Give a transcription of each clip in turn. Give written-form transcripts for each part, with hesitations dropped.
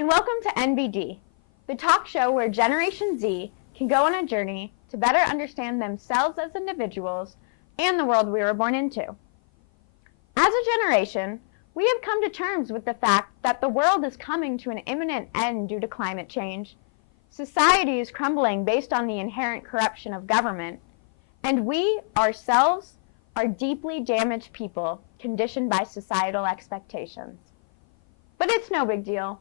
and welcome to NBD, the talk show where Generation Z can go on a journey to better understand themselves as individuals and the world we were born into. As a generation, we have come to terms with the fact that the world is coming to an imminent end due to climate change, society is crumbling based on the inherent corruption of government, and we, ourselves, are deeply damaged people conditioned by societal expectations. But it's no big deal.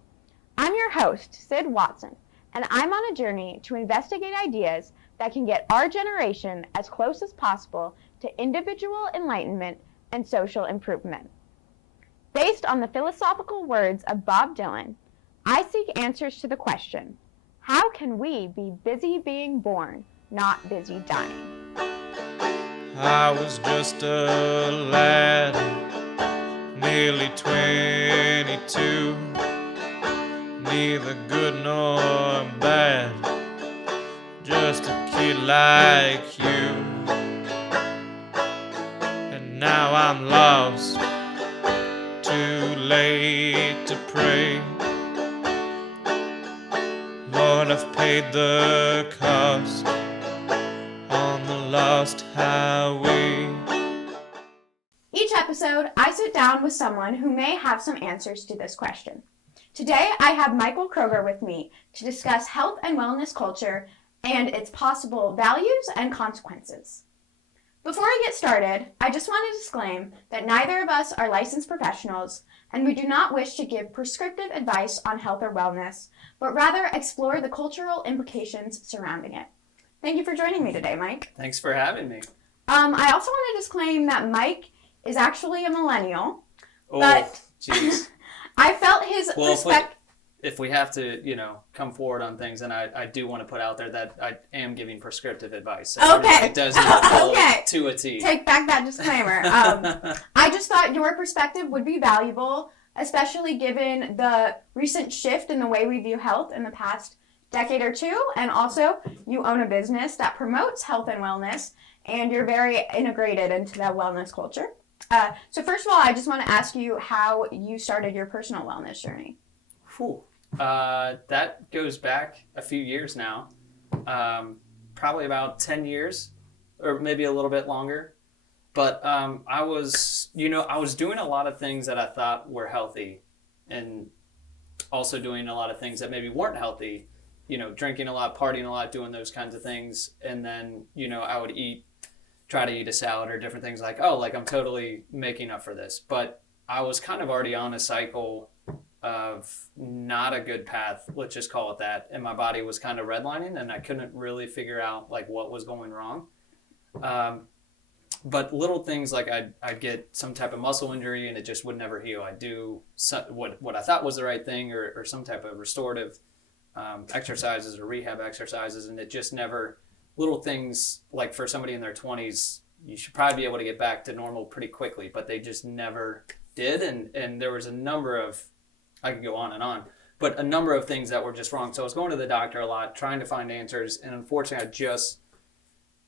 I'm your host, Syd Watson, and I'm on a journey to investigate ideas that can get our generation as close as possible to individual enlightenment and social improvement. Based on the philosophical words of Bob Dylan, I seek answers to the question, how can we be busy being born, not busy dying? I was just a lad, nearly 22, neither good nor bad, just a kid like you. And now I'm lost, too late to pray. Lord, I've paid the cost on the lost highway. Each episode, I sit down with someone who may have some answers to this question. Today, I have Michael Kroeger with me to discuss health and wellness culture and its possible values and consequences. Before I get started, I just want to disclaim that neither of us are licensed professionals, and we do not wish to give prescriptive advice on health or wellness, but rather explore the cultural implications surrounding it. Thank you for joining me today, Mike. Thanks for having me. I also want to disclaim that Mike is actually a millennial, Oh, but jeez. I felt his Well, perspective. if we have to, come forward on things, and I do want to put out there that I am giving prescriptive advice. So Okay. It does not follow Okay. to a T. Take back that disclaimer. I just thought your perspective would be valuable, especially given the recent shift in the way we view health in the past decade or two. And also, you own a business that promotes health and wellness, and you're very integrated into that wellness culture. So first of all, I just want to ask you how you started your personal wellness journey. Whew. That goes back a few years now, probably about 10 years, or maybe a little bit longer. But I was doing a lot of things that I thought were healthy, and also doing a lot of things that maybe weren't healthy. Drinking a lot, partying a lot, doing those kinds of things, and then I would try to eat a salad or different things like I'm totally making up for this. But I was kind of already on a cycle of not a good path, let's just call it that, and my body was kind of redlining, and I couldn't really figure out what was going wrong. But little things like I'd get some type of muscle injury and it just would never heal. I'd do what I thought was the right thing, or some type of restorative exercises or rehab exercises, and it just never, little things like for somebody in their 20s, you should probably be able to get back to normal pretty quickly, but they just never did. And there was a number of, I could go on, but a number of things that were just wrong. So I was going to the doctor a lot, trying to find answers, and unfortunately I just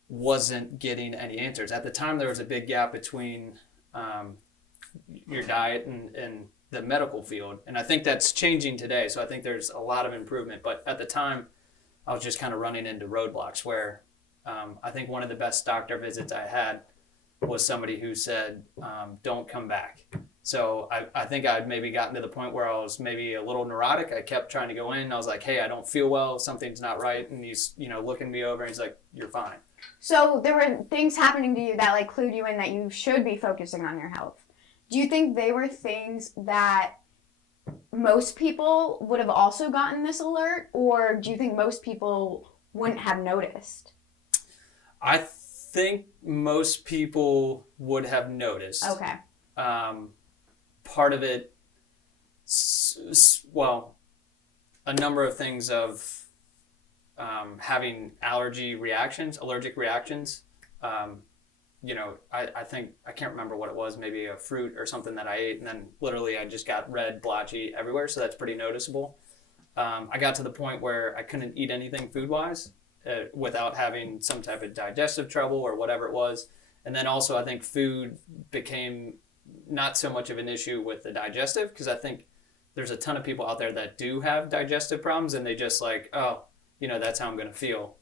wasn't getting any answers. At the time, there was a big gap between your diet and the medical field, and I think that's changing today. So I think there's a lot of improvement, but at the time, I was just kind of running into roadblocks where I think one of the best doctor visits I had was somebody who said, don't come back. So I think I'd maybe gotten to the point where I was maybe a little neurotic. I kept trying to go in. I was like, hey, I don't feel well. Something's not right. And he's, looking me over, and he's like, you're fine. So there were things happening to you that clued you in that you should be focusing on your health. Do you think they were things that most people would have also gotten this alert, or do you think most people wouldn't have noticed? I think most people would have noticed. Okay. Part of it, a number of things of having allergic reactions. I think, I can't remember what it was, maybe a fruit or something that I ate, and then literally I just got red, blotchy everywhere, so that's pretty noticeable. I got to the point where I couldn't eat anything food-wise without having some type of digestive trouble or whatever it was. And then also I think food became not so much of an issue with the digestive, because I think there's a ton of people out there that do have digestive problems, and they just like, oh, that's how I'm going to feel.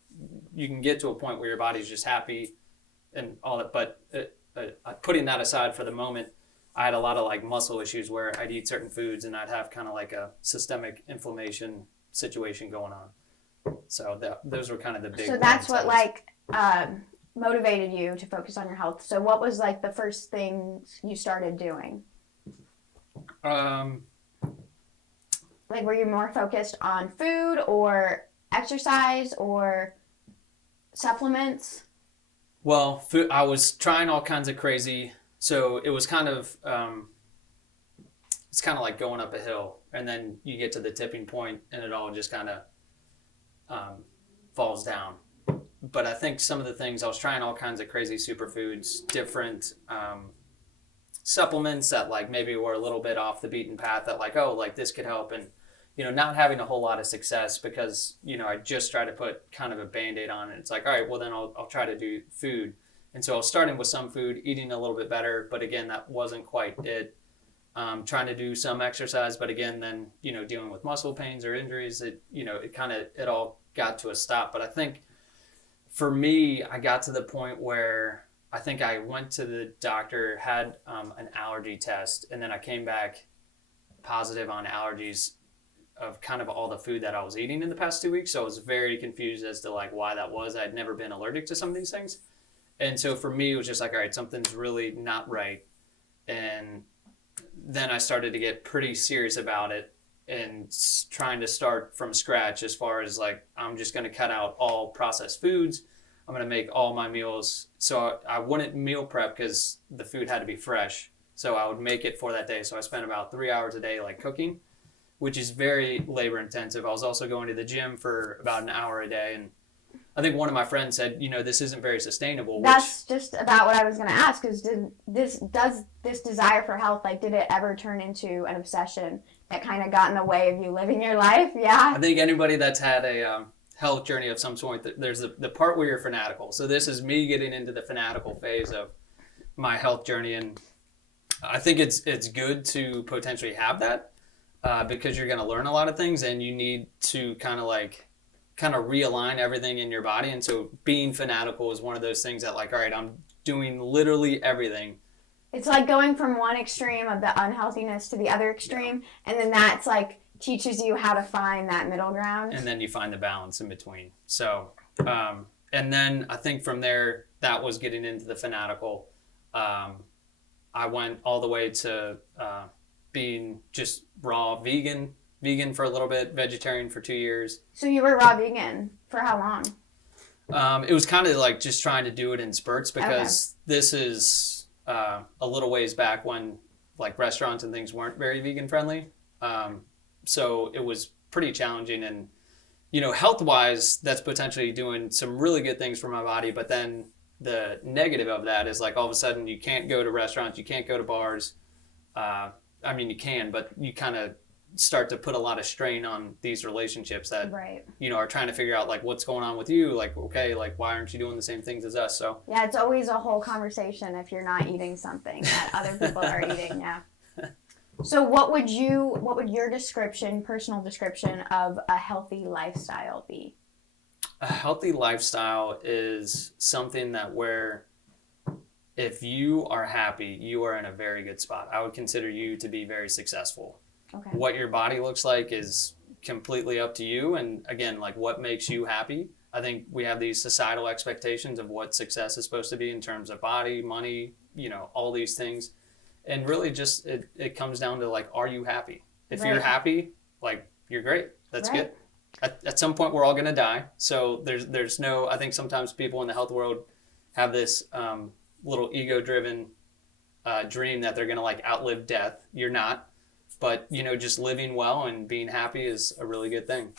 You can get to a point where your body's just happy and all that. But putting that aside for the moment, I had a lot of like muscle issues where I'd eat certain foods and I'd have kind of like a systemic inflammation situation going on. So those were kind of the big. So that's what like motivated you to focus on your health. So what was like the first things you started doing? Like, were you more focused on food or exercise or supplements? Well, food, I was trying all kinds of crazy. So it was kind of, it's kind of like going up a hill, and then you get to the tipping point and it all just kind of falls down. But I think some of the things, I was trying all kinds of crazy superfoods, different supplements that like maybe were a little bit off the beaten path that like, oh, like this could help. And, not having a whole lot of success because, I just tried to put kind of a Band-Aid on it. It's like, all right, well then I'll try to do food. And so I was starting with some food, eating a little bit better, but again, that wasn't quite it. Trying to do some exercise, but again, then, dealing with muscle pains or injuries, it all got to a stop. But I think for me, I got to the point where I think I went to the doctor, had an allergy test, and then I came back positive on allergies of kind of all the food that I was eating in the past 2 weeks. So I was very confused as to like why that was. I'd never been allergic to some of these things. And so for me, it was just like, all right, something's really not right. And then I started to get pretty serious about it and trying to start from scratch as far as like, I'm just going to cut out all processed foods. I'm going to make all my meals. So I wouldn't meal prep because the food had to be fresh. So I would make it for that day. So I spent about 3 hours a day like cooking, which is very labor intensive. I was also going to the gym for about an hour a day. And I think one of my friends said, this isn't very sustainable. That's just about what I was going to ask, is does this desire for health, like, did it ever turn into an obsession that kind of got in the way of you living your life? Yeah. I think anybody that's had a health journey of some sort, there's the part where you're fanatical. So this is me getting into the fanatical phase of my health journey. And I think it's good to potentially have that because you're going to learn a lot of things and you need to kind of realign everything in your body. And so being fanatical is one of those things that like, all right, I'm doing literally everything. It's like going from one extreme of the unhealthiness to the other extreme. Yeah. And then that's like teaches you how to find that middle ground. And then you find the balance in between. So, and then I think from there, that was getting into the fanatical. I went all the way to being just raw vegan for a little bit, vegetarian for 2 years. So you were raw vegan for how long? It was kind of like just trying to do it in spurts because this is a little ways back when like restaurants and things weren't very vegan friendly. So it was pretty challenging and, health-wise, that's potentially doing some really good things for my body. But then the negative of that is like all of a sudden you can't go to restaurants, you can't go to bars. I mean, you can, but you kind of start to put a lot of strain on these relationships that, right, are trying to figure out like what's going on with you. Like, okay, like why aren't you doing the same things as us? So yeah, it's always a whole conversation if you're not eating something that other people are eating. Yeah. So what would your personal description of a healthy lifestyle be? A healthy lifestyle is something that where if you are happy, you are in a very good spot. I would consider you to be very successful. Okay. What your body looks like is completely up to you. And again, like what makes you happy. I think we have these societal expectations of what success is supposed to be in terms of body, money, all these things. And really just it comes down to like, are you happy? If you're happy, like you're great. That's good. At some point we're all going to die. So there's no, I think sometimes people in the health world have this little ego-driven dream that they're going to like outlive death. You're not. But, just living well and being happy is a really good thing.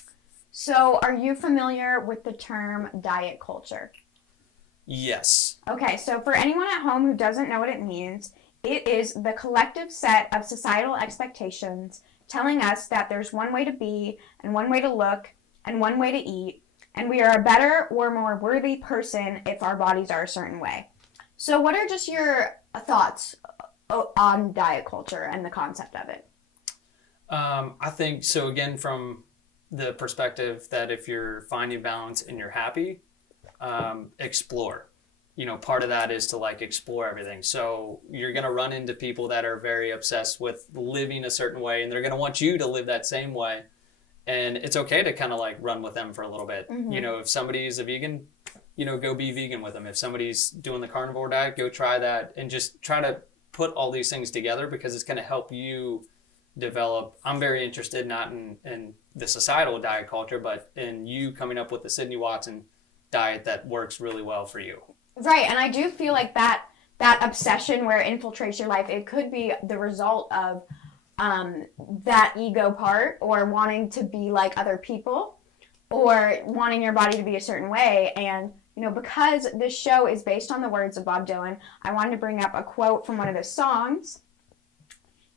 So are you familiar with the term diet culture? Yes. Okay, so for anyone at home who doesn't know what it means, it is the collective set of societal expectations telling us that there's one way to be and one way to look and one way to eat, and we are a better or more worthy person if our bodies are a certain way. So what are just your thoughts on diet culture and the concept of it? I think so. Again, from the perspective that if you're finding balance and you're happy, explore. Part of that is to like explore everything. So you're going to run into people that are very obsessed with living a certain way, and they're going to want you to live that same way. And it's okay to kind of like run with them for a little bit. If somebody's a vegan, go be vegan with them. If somebody's doing the carnivore diet, go try that, and just try to put all these things together, because it's going to help you develop. I'm very interested not in the societal diet culture, but in you coming up with the Syd Watson diet that works really well for you. Right, and I do feel like that obsession where it infiltrates your life, it could be the result of that ego part, or wanting to be like other people, or wanting your body to be a certain way. And because this show is based on the words of Bob Dylan, I wanted to bring up a quote from one of his songs.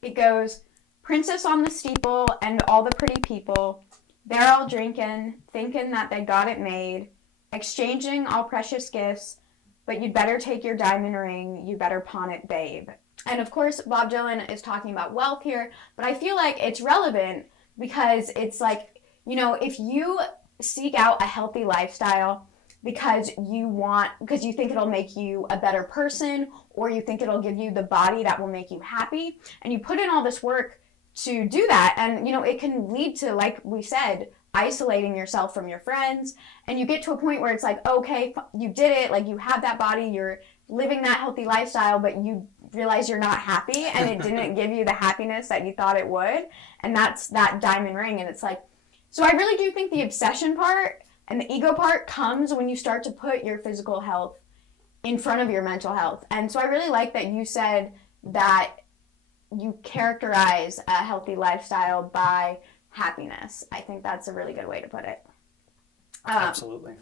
It goes, "Princess on the steeple and all the pretty people, they're all drinking, thinking that they got it made, exchanging all precious gifts, but you'd better take your diamond ring, you better pawn it, babe." And of course, Bob Dylan is talking about wealth here, but I feel like it's relevant because it's like, if you seek out a healthy lifestyle because you think it'll make you a better person, or you think it'll give you the body that will make you happy, and you put in all this work to do that, and it can lead to, like we said, isolating yourself from your friends, and you get to a point where it's like, okay, you did it, like you have that body, you're living that healthy lifestyle, but you realize you're not happy, and it didn't give you the happiness that you thought it would, and that's that diamond ring. And it's like, so I really do think the obsession part and the ego part comes when you start to put your physical health in front of your mental health. And so I really like that you said that you characterize a healthy lifestyle by happiness. I think that's a really good way to put it. Absolutely.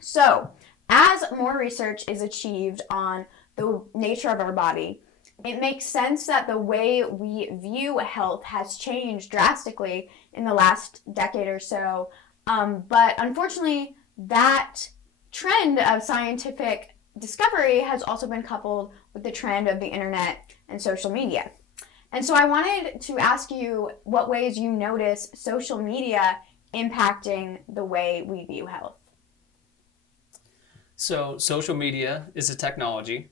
So, as more research is achieved on the nature of our body, it makes sense that the way we view health has changed drastically in the last decade or so. But unfortunately, that trend of scientific discovery has also been coupled with the trend of the internet and social media. And so I wanted to ask you what ways you notice social media impacting the way we view health. So social media is a technology.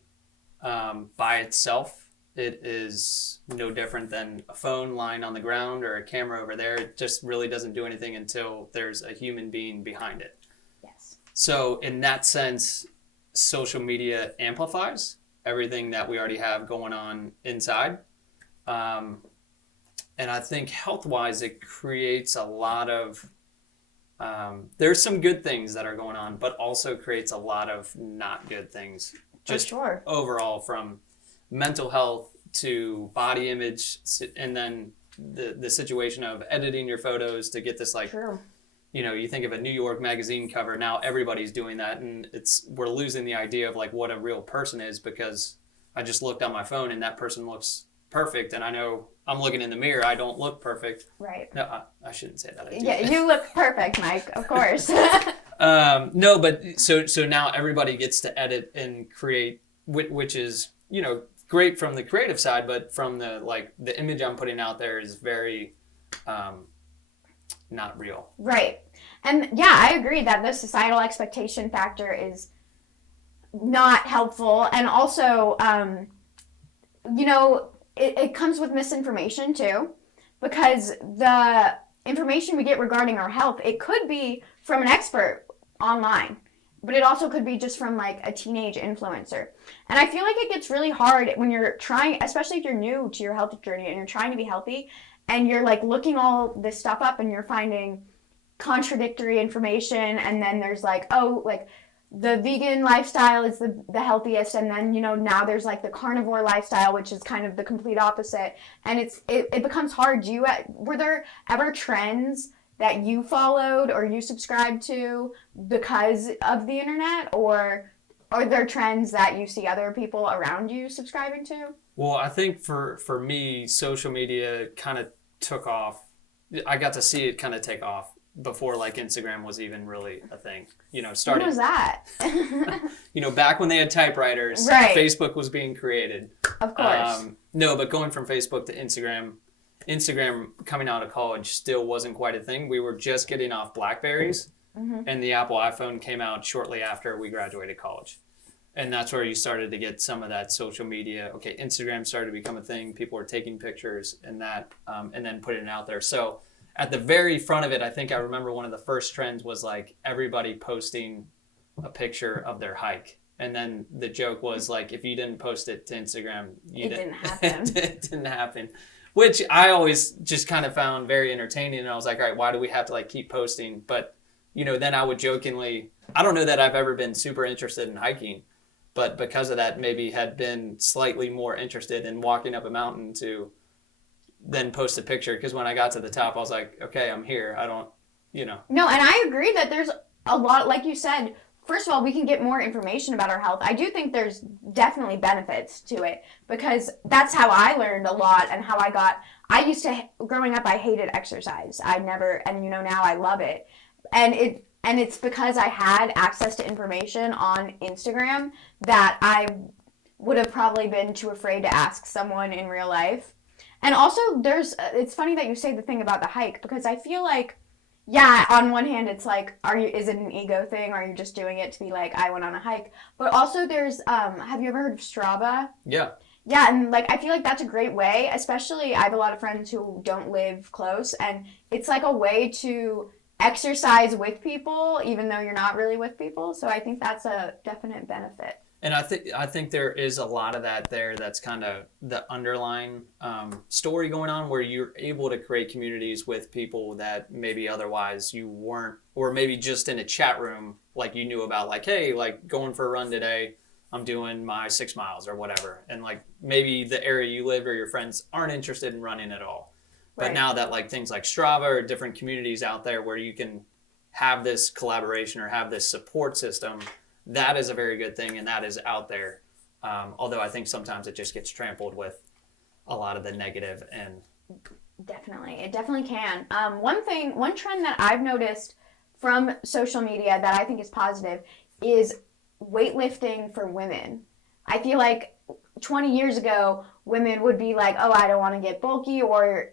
By itself, it is no different than a phone lying on the ground or a camera over there. It just really doesn't do anything until there's a human being behind it. Yes. So in that sense, social media amplifies everything that we already have going on inside. And I think health-wise, it creates a lot of, there's some good things that are going on, but also creates a lot of not good things. Just sure. Overall, from mental health to body image, and then the situation of editing your photos to get this like, True. You think of a New York magazine cover, now everybody's doing that, and we're losing the idea of like what a real person is, because I just looked on my phone and that person looks perfect, and I know I'm looking in the mirror, I don't look perfect. Right. No, I shouldn't say that. Yeah, you look perfect, Mike, of course. No, but so now everybody gets to edit and create, which is, great from the creative side, but from the image I'm putting out there is very not real. Right. And yeah, I agree that the societal expectation factor is not helpful. And also, it comes with misinformation too, because the information we get regarding our health, it could be from an expert online, but it also could be just from like a teenage influencer. And I feel like it gets really hard when you're trying, especially if you're new to your health journey and you're trying to be healthy, and you're like looking all this stuff up and you're finding contradictory information, and then there's like, oh, like the vegan lifestyle is the healthiest, and then now there's like the carnivore lifestyle, which is kind of the complete opposite, and it becomes hard. Were there ever trends that you followed or you subscribed to because of the internet, or are there trends that you see other people around you subscribing to? Well, I think for me, social media kind of took off. I got to see it kind of take off before like Instagram was even really a thing. Started. When was that? Back when they had typewriters, right. Facebook was being created. Of course. No, but going from Facebook to Instagram, Instagram coming out of college still wasn't quite a thing. We were just getting off BlackBerries, and the Apple iPhone came out shortly after we graduated college. And that's where you started to get some of that social media. Okay, Instagram started to become a thing. People were taking pictures and that, and then putting it out there. So at the very front of it, I think I remember one of the first trends was like everybody posting a picture of their hike. And then the joke was like, if you didn't post it to Instagram, it didn't happen. It didn't happen. Which I always just kind of found very entertaining. And I was like, all right, why do we have to like keep posting? But, you know, then I would jokingly, I don't know that I've ever been super interested in hiking, but because of that, maybe had been slightly more interested in walking up a mountain to then post a picture. Because when I got to the top, I was like, okay, I'm here. I don't, you know. No, and I agree that there's a lot, like you said, first of all, we can get more information about our health. I do think there's definitely benefits to it because that's how I learned a lot and how I used to, growing up, I hated exercise. And you know, now I love it. And it's because I had access to information on Instagram that I would have probably been too afraid to ask someone in real life. And also, it's funny that you say the thing about the hike because I feel like, yeah, on one hand, it's like, is it an ego thing? Or are you just doing it to be like, I went on a hike? But also there's, have you ever heard of Strava? Yeah. Yeah, and like I feel like that's a great way, especially I have a lot of friends who don't live close, and it's like a way to exercise with people, even though you're not really with people. So I think that's a definite benefit. And I think there is a lot of that there. That's kind of the underlying story going on, where you're able to create communities with people that maybe otherwise you weren't, or maybe just in a chat room, like you knew about, like, hey, like going for a run today, I'm doing my 6 miles or whatever. And like maybe the area you live or your friends aren't interested in running at all. But now that like things like Strava or different communities out there where you can have this collaboration or have this support system, that is a very good thing, and that is out there. Although I think sometimes it just gets trampled with a lot of the negative. And It definitely can. One trend that I've noticed from social media that I think is positive is weightlifting for women. I feel like 20 years ago, women would be like, oh, I don't want to get bulky, or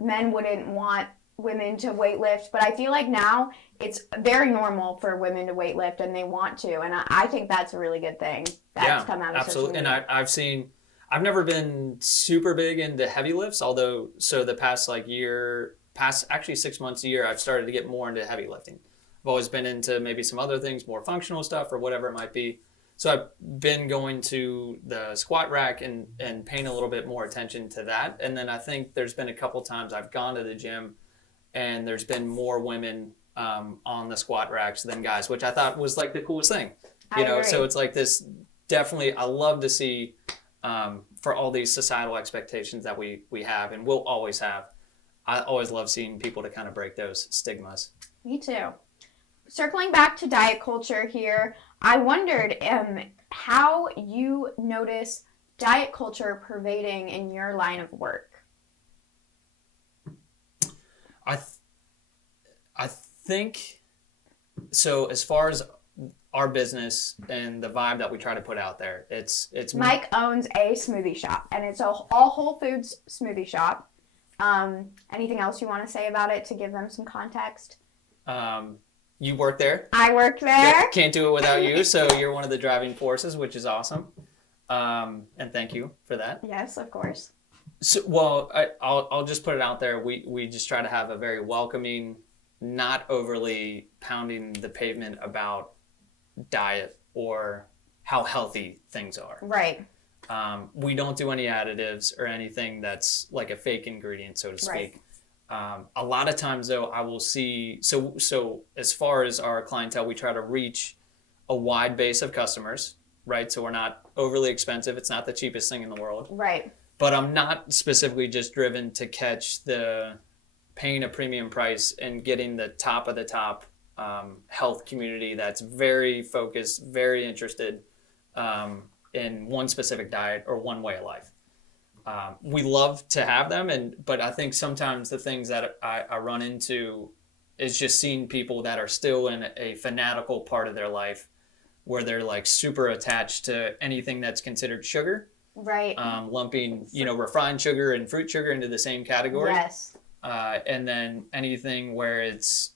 men wouldn't want women to weightlift. But I feel like now it's very normal for women to weightlift and they want to. And I think that's a really good thing that's come out of social media. And I've never been super big into heavy lifts, although, so the past actually 6 months, a year, I've started to get more into heavy lifting. I've always been into maybe some other things, more functional stuff or whatever it might be. So I've been going to the squat rack and paying a little bit more attention to that. And then I think there's been a couple times I've gone to the gym and there's been more women on the squat racks than guys, which I thought was like the coolest thing. You know, so it's like this, definitely, I love to see for all these societal expectations that we have and will always have. I always love seeing people to kind of break those stigmas. Me too. Circling back to diet culture here, I wondered how you notice diet culture pervading in your line of work. I think, so as far as our business and the vibe that we try to put out there, it's Mike owns a smoothie shop, and it's all Whole Foods smoothie shop. Anything else you want to say about it to give them some context? You work there. I work there. Yeah, can't do it without you, so you're one of the driving forces, which is awesome. And thank you for that. Yes, of course. So, well, I'll just put it out there. We just try to have a very welcoming, not overly pounding the pavement about diet or how healthy things are. Right. We don't do any additives or anything that's like a fake ingredient, so to speak. Right. A lot of times, though, I will see, so as far as our clientele, we try to reach a wide base of customers, right? So we're not overly expensive. It's not the cheapest thing in the world. Right. But I'm not specifically just driven to catch the paying a premium price and getting the top of the top health community that's very focused, very interested in one specific diet or one way of life. We love to have them, but I think sometimes the things that I run into is just seeing people that are still in a fanatical part of their life where they're like super attached to anything that's considered sugar. Right. Lumping, refined sugar and fruit sugar into the same category. Yes. And then anything where it's,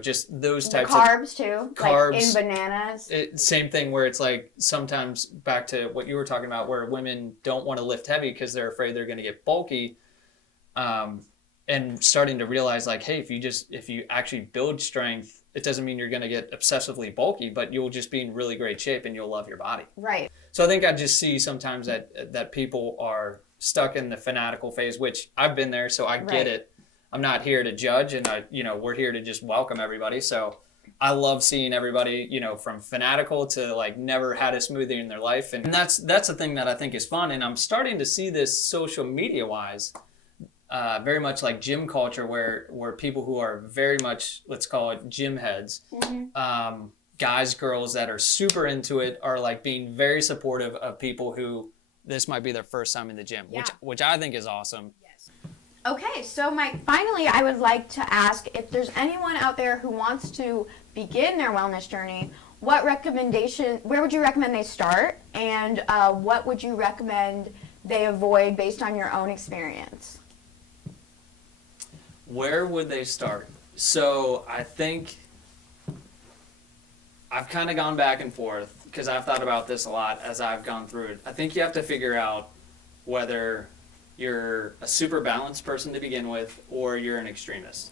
just those The types carbs of too, carbs. like in bananas. Same thing where it's like sometimes back to what you were talking about where women don't want to lift heavy because they're afraid they're going to get bulky. And starting to realize like, hey, if you actually build strength, it doesn't mean you're going to get obsessively bulky, but you'll just be in really great shape and you'll love your body. Right. So I think I just see sometimes that people are stuck in the fanatical phase, which I've been there, so I get it. I'm not here to judge, and we're here to just welcome everybody. So I love seeing everybody, from fanatical to like never had a smoothie in their life, and that's the thing that I think is fun. And I'm starting to see this social media wise, very much like gym culture, where people who are very much, let's call it gym heads, guys, girls that are super into it are like being very supportive of people who this might be their first time in the gym, which I think is awesome. Okay, so Mike, finally, I would like to ask if there's anyone out there who wants to begin their wellness journey, where would you recommend they start, and what would you recommend they avoid based on your own experience? Where would they start? So I think I've kind of gone back and forth because I've thought about this a lot as I've gone through it. I think you have to figure out whether you're a super balanced person to begin with or you're an extremist.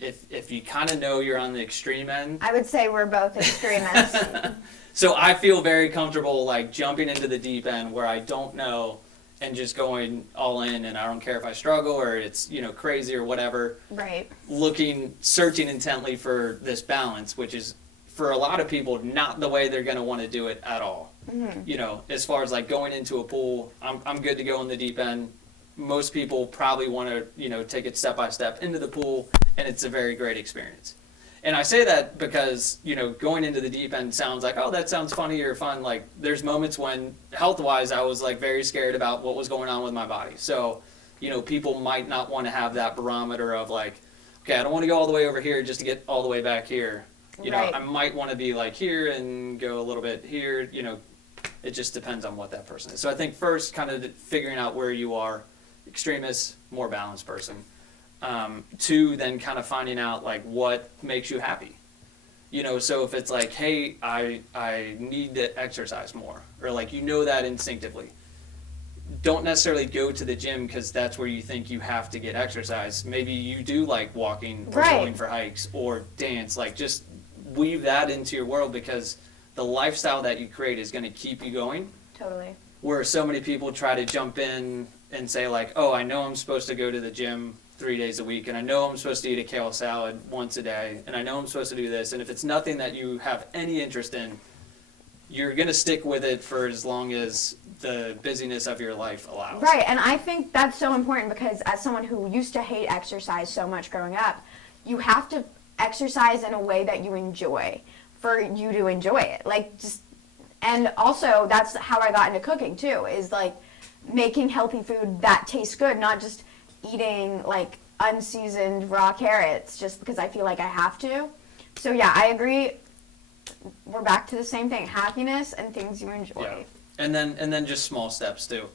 If you kind of know you're on the extreme end. I would say we're both extremists. So I feel very comfortable like jumping into the deep end where I don't know and just going all in, and I don't care if I struggle or it's crazy or whatever. Right. Searching intently for this balance, which is for a lot of people not the way they're going to want to do it at all. Mm-hmm. As far as like going into a pool, I'm good to go in the deep end. Most people probably want to take it step by step into the pool, and it's a very great experience. And I say that because, going into the deep end sounds like, oh, that sounds funny or fun. Like, there's moments when, health-wise, I was, like, very scared about what was going on with my body. So, people might not want to have that barometer of, like, okay, I don't want to go all the way over here just to get all the way back here. I might want to be, like, here and go a little bit here. It just depends on what that person is. So I think first kind of figuring out where you are, extremist, more balanced person. Two, then kind of finding out like what makes you happy. So if it's like, hey, I need to exercise more, or like that instinctively. Don't necessarily go to the gym because that's where you think you have to get exercise. Maybe you do like walking or going for hikes or dance. Like just weave that into your world because the lifestyle that you create is going to keep you going. Totally. Where so many people try to jump in and say like, oh, I know I'm supposed to go to the gym 3 days a week, and I know I'm supposed to eat a kale salad once a day, and I know I'm supposed to do this, and if it's nothing that you have any interest in, you're going to stick with it for as long as the busyness of your life allows. Right, and I think that's so important because as someone who used to hate exercise so much growing up, you have to exercise in a way that you enjoy for you to enjoy it. And also that's how I got into cooking too, is like making healthy food that tastes good, not just eating like unseasoned raw carrots just because I feel like I have to. So yeah, I agree. We're back to the same thing: happiness and things you enjoy. Yeah. And then just small steps too.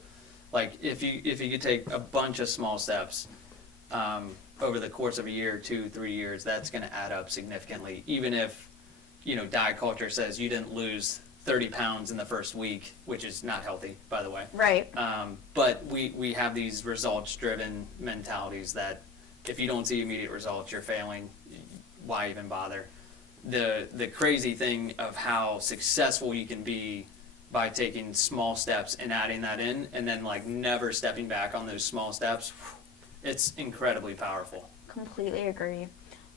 Like if you could take a bunch of small steps over the course of a year, 2, 3 years, that's going to add up significantly. Even if diet culture says you didn't lose 30 pounds in the first week, which is not healthy, by the way. Right. But we have these results-driven mentalities that if you don't see immediate results, you're failing. Why even bother? The crazy thing of how successful you can be by taking small steps and adding that in, and then like never stepping back on those small steps, it's incredibly powerful. Completely agree.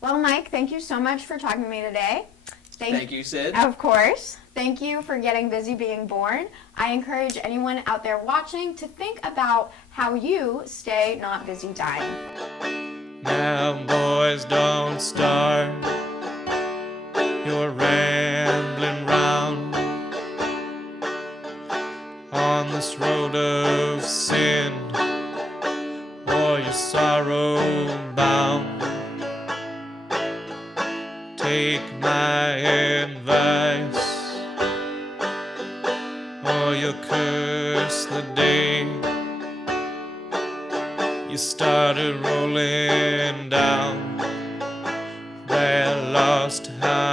Well, Mike, thank you so much for talking to me today. Thank you, Syd. Of course. Thank you for getting busy being born. I encourage anyone out there watching to think about how you stay not busy dying. Now, boys, don't start your rambling round on this road of sin, or your sorrow bound. Take my advice, or you could just the day you started rolling down that lost highway.